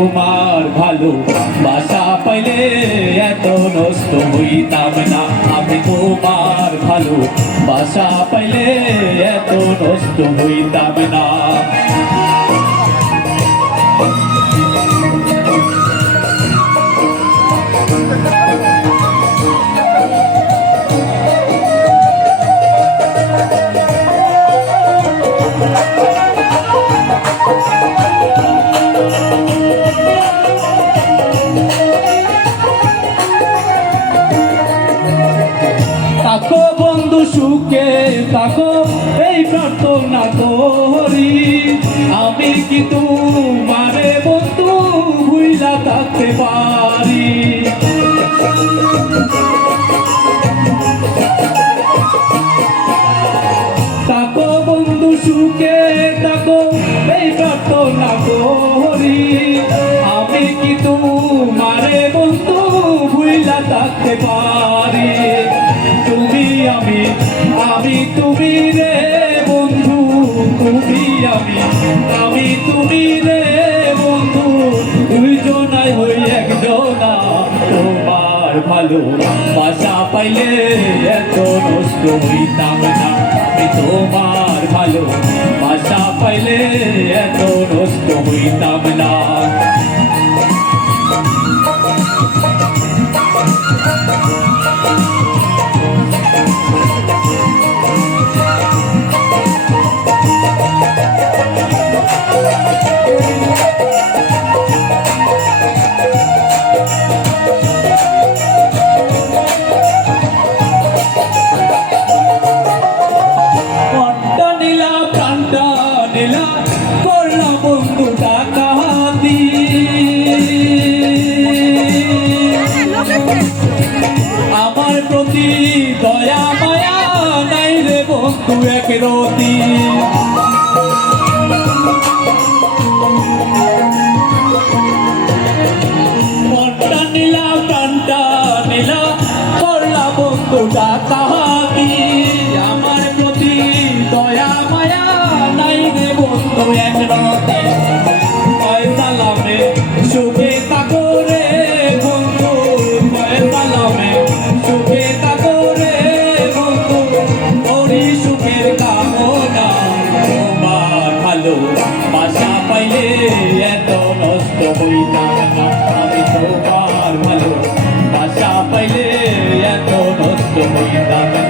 তোমার ভালো বাসা পাইলে এত নষ্ট হইতাম না। আমি তোমার ভালো বাসা পাইলে এত নষ্ট হইতাম না। তাকো বন্ধু সুখে তাকো এই প্রার্থনা করি, আমি কি তোমারে বন্ধু ভুইলা থাকতে পারি। তাকো বন্ধু সুখে তাকো এই প্রার্থনা করি, আমি কি তোমারে বন্ধু ভুইলা থাকতে পারি। তুমি আমি তুমি রে বন্ধু, তুমি আমি তুমি রে বন্ধু, দুইজনাই হই একজনা। তোমার ভালো বাসা পাইলে এত নষ্ট হইতাম না। আমি তোমার ভালো বাসা পাইলে এত নষ্ট হইতাম না। আমার প্রতি দয়া মায়া নাই রে বন্ধু এক রতি। মনটা নীলা প্রাণটা নীলা করলা বন্ধু ডাকাতি। আমার প্রতি দয়া মায়া নাই রে বন্ধু এক রতি। সালামে সুখে থাকো রে বন্ধু, সালামে সুখে থাকো রে বন্ধু, ওরি সুখের কামনা। তোমার ভালো বাসা পাইলে এত নষ্ট হইতাম না। আমি তোমার ভালো বাসা পাইলে এত নষ্ট হইতাম না।